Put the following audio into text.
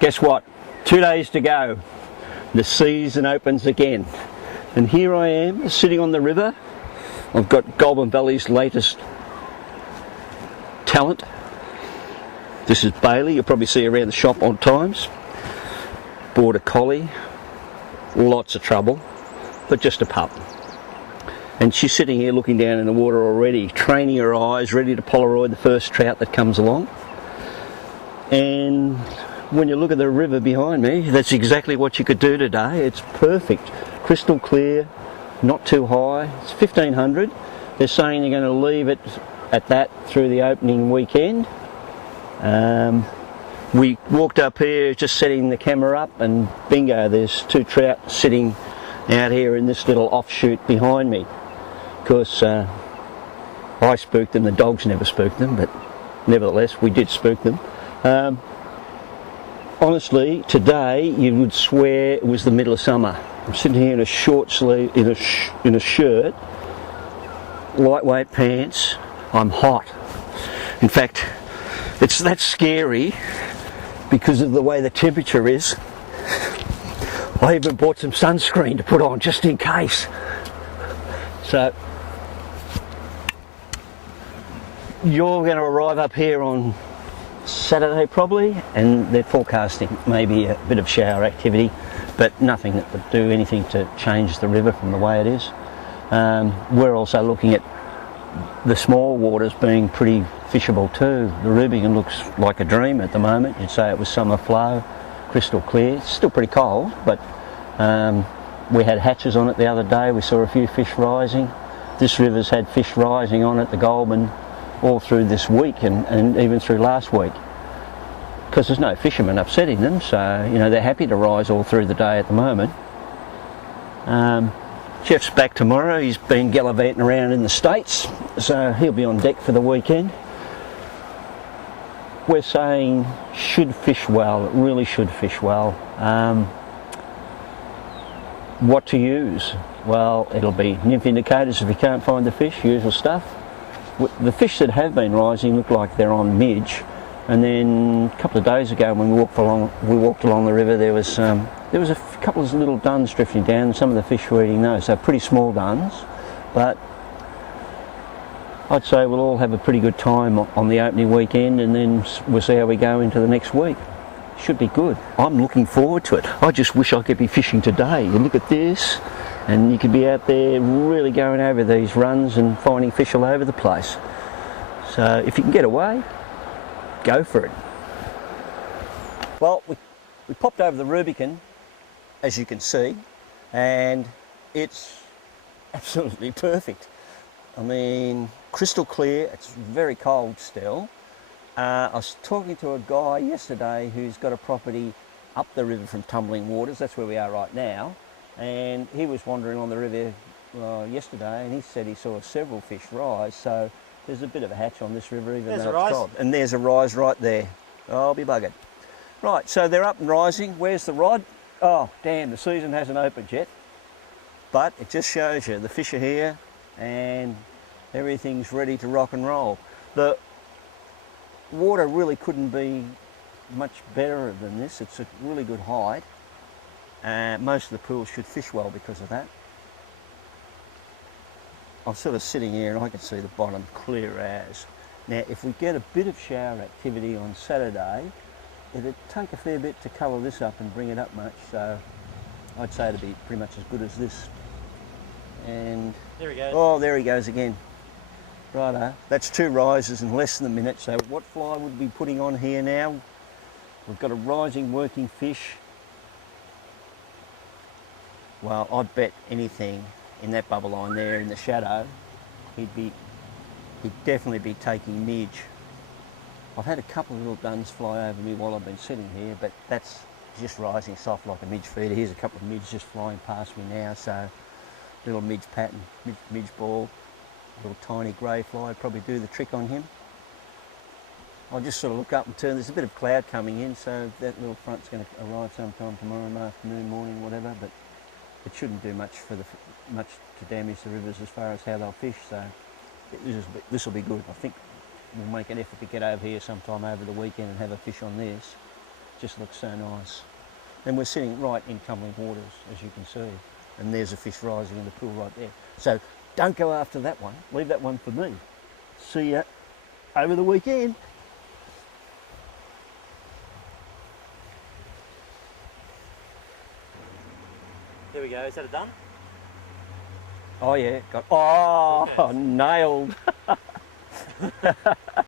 Guess what? 2 days to go. The season opens again. And here I am, sitting on the river. I've got Goulburn Valley's latest talent. This is Bailey. You'll probably see her around the shop on times. Border collie. Lots of trouble, but just a pup. And she's sitting here looking down in the water already, training her eyes, ready to Polaroid the first trout that comes along. And when you look at the river behind me, that's exactly what you could do today. It's perfect, crystal clear, not too high. It's 1500. They're saying they're going to leave it at that through the opening weekend. We walked up here just setting the camera up, and bingo, there's 2 trout sitting out here in this little offshoot behind me. Of course, I spooked them, the dogs never spooked them, but nevertheless we did spook them. Honestly, today you would swear it was the middle of summer. I'm sitting here in a short sleeve, in a shirt, lightweight pants. I'm hot. In fact, it's that scary because of the way the temperature is. I even bought some sunscreen to put on just in case. So you're going to arrive up here on Saturday probably, and they're forecasting maybe a bit of shower activity, but nothing that would do anything to change the river from the way it is. We're also looking at the small waters being pretty fishable too. The Rubicon looks like a dream at the moment. You'd say it was summer flow, crystal clear. It's still pretty cold, but we had hatches on it the other day. We saw a few fish rising. This river's had fish rising on it, the Goulburn, all through this week and even through last week, because there's no fishermen upsetting them, so you know they're happy to rise all through the day at the moment. Jeff's back tomorrow. He's been gallivanting around in the States, so he'll be on deck for the weekend. We're saying should fish well, it really should fish well. What to use? Well, it'll be nymph indicators if you can't find the fish, usual stuff. The fish that have been rising look like they're on midge, and then a couple of days ago when we walked along the river, there was a couple of little duns drifting down, and some of the fish were eating those. So pretty small duns, but I'd say we'll all have a pretty good time on the opening weekend, and then we'll see how we go into the next week. Should be good. I'm looking forward to it. I just wish I could be fishing today. You look at this, and you could be out there really going over these runs and finding fish all over the place. So if you can get away, go for it. Well, we popped over the Rubicon, as you can see, and it's absolutely perfect. I mean, crystal clear. It's very cold still. I was talking to a guy yesterday who's got a property up the river from Tumbling Waters. That's where we are right now. And he was wandering on the river yesterday, and he said he saw several fish rise. So there's a bit of a hatch on this river, even though it's cold. And there's a rise right there. I'll be buggered. Right, so they're up and rising. Where's the rod? Oh, damn, the season hasn't opened yet. But it just shows you the fish are here, and everything's ready to rock and roll. The water really couldn't be much better than this. It's a really good height. Most of the pools should fish well because of that. I'm sort of sitting here and I can see the bottom clear as. Now if we get a bit of shower activity on Saturday, it'd take a fair bit to colour this up and bring it up much, so I'd say it'd be pretty much as good as this. And there he goes. Oh, there he goes again. Righto, that's 2 rises in less than a minute. So what fly would we be putting on here now? We've got a rising working fish. Well, I'd bet anything in that bubble line there in the shadow, he'd definitely be taking midge. I've had a couple of little duns fly over me while I've been sitting here, but that's just rising soft like a midge feeder. Here's a couple of midges just flying past me now, so little midge pattern, midge ball, little tiny grey fly would probably do the trick on him. I'll just sort of look up and turn. There's a bit of cloud coming in, so that little front's going to arrive sometime tomorrow afternoon, morning, whatever, but it shouldn't do much to damage the rivers as far as how they'll fish, so this will be good. I think we'll make an effort to get over here sometime over the weekend and have a fish on this. just looks so nice. And we're sitting right in tumbling waters, as you can see. And there's a fish rising in the pool right there. So don't go after that one. Leave that one for me. See ya over the weekend. There we go. Is that done? Oh yeah, got, oh, nailed.